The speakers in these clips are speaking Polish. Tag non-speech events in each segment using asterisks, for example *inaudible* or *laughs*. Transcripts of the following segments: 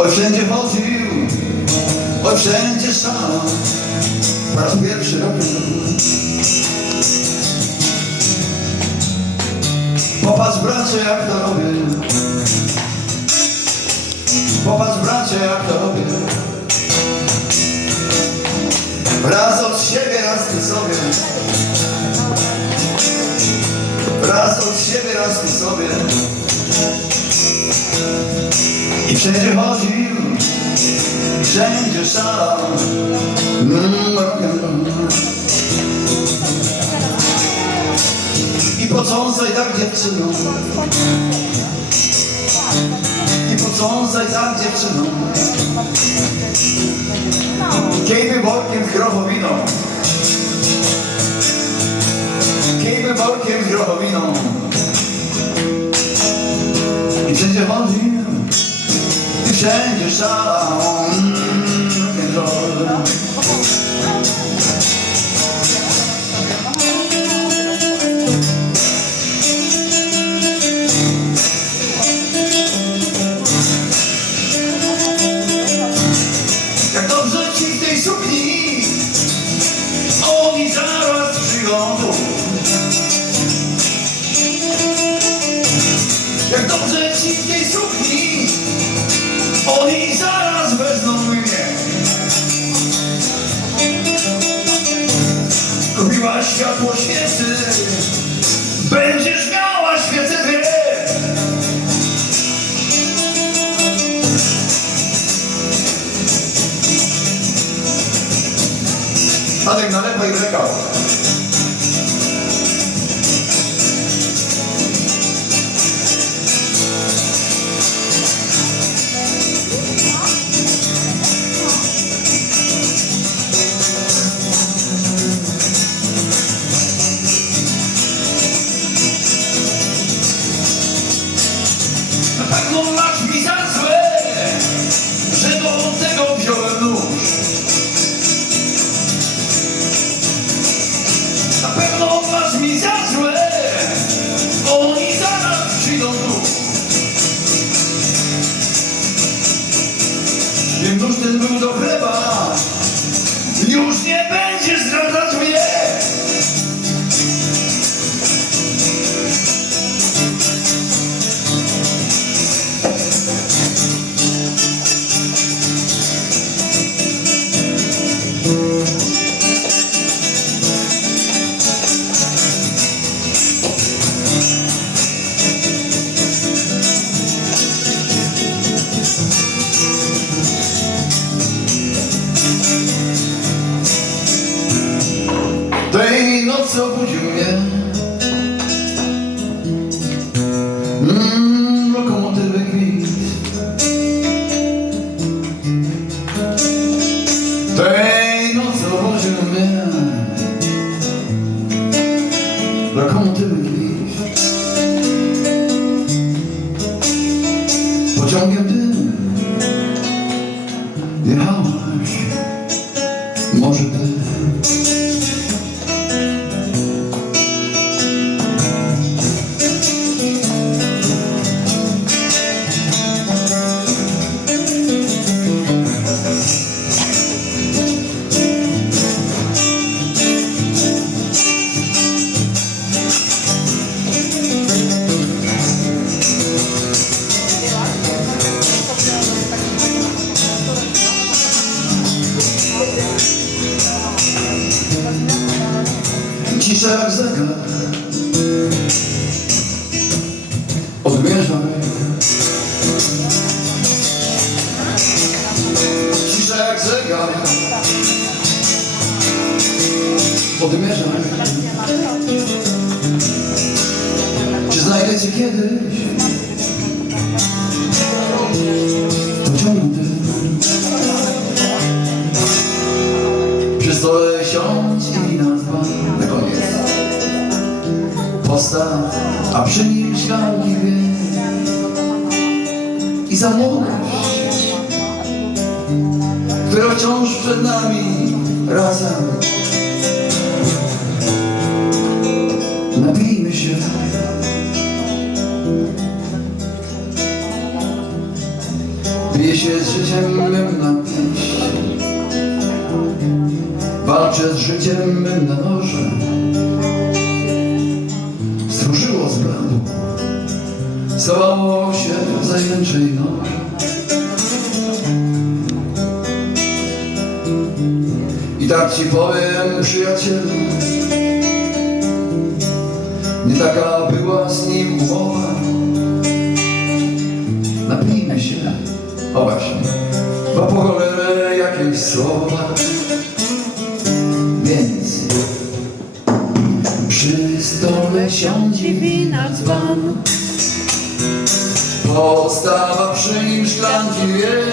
Oj wszędzie chodził, oj wszędzie szalał, po raz pierwszy robił. Popatrz bracie jak to robię, popatrz bracie jak to robię. Raz od siebie, raz ty sobie. Raz od siebie, raz ty sobie. I wszędzie szalał. I potrząsaj tak dziewczyną. I potrząsaj tak dziewczyną. Kiejmy workiem z grochowiną. Kiejmy workiem z grochowiną. I wszędzie chodził, i wszędzie szalał. país legal. Ten był do chleba, już nie będziesz zdradzać mnie. Odmierzaj Czy znajdę cię kiedyś? Pociągnę Przy stole siądź i nazwa na koniec. Postaw, a przy nim szklanki wie I za młodość Która wciąż przed nami razem się z życiem mym na pięść Walczę z życiem mym na noże. Stróżyło z bladu Stawało się zajęczej noże I tak ci powiem przyjacielu. Nie taka była z nim umowa. Napijmy się O właśnie. Bo po cholerę jakieś słowa Więc Przy stole siądzie wina dzwon. Postawa przy nim szklanki wie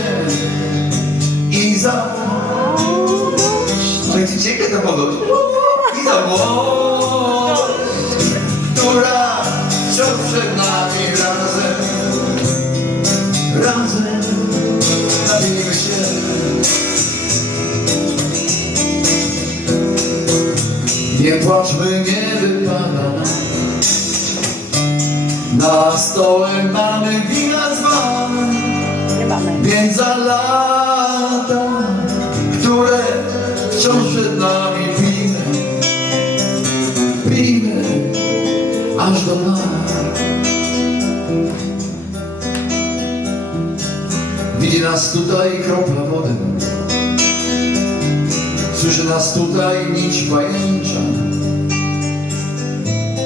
I za No i ciekawe to podać I za *laughs* na stole mamy wina mamy. więc za lata, które wciąż przed nami pijmy, pijmy aż do dna. Widzi nas tutaj kropla wody, słyszy nas tutaj nić pajęcza,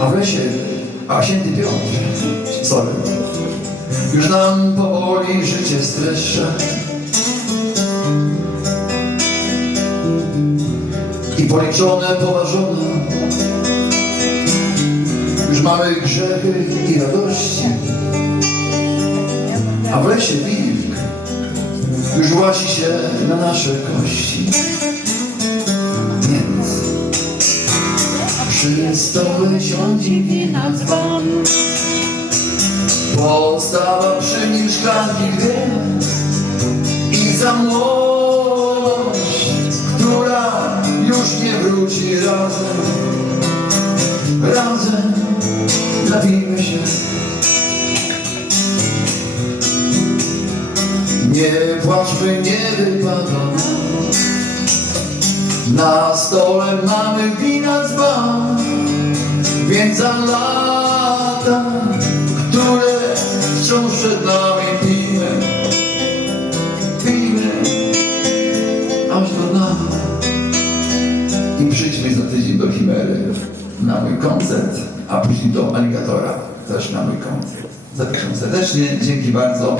a w lesie, a święty Piotr, sorry, już nam powoli życie streszcza. I policzone, poważone, już mamy grzechy i radości, a w lesie wilk już łasi się na nasze kości. Przy stole siądzie Wina dzwon Postawa przy nim szklanki dwie I za młodość, która już nie wróci razem. Razem napijmy się. Nie płaczmy, nie wypada Na stole mamy wina dzban Za lata, które wciąż przed nami pijmy Pijmy aż do dna. I przyjdźmy za tydzień do Chimery na mój koncert A później do Aligatora też na mój koncert. Zapraszam serdecznie, dzięki bardzo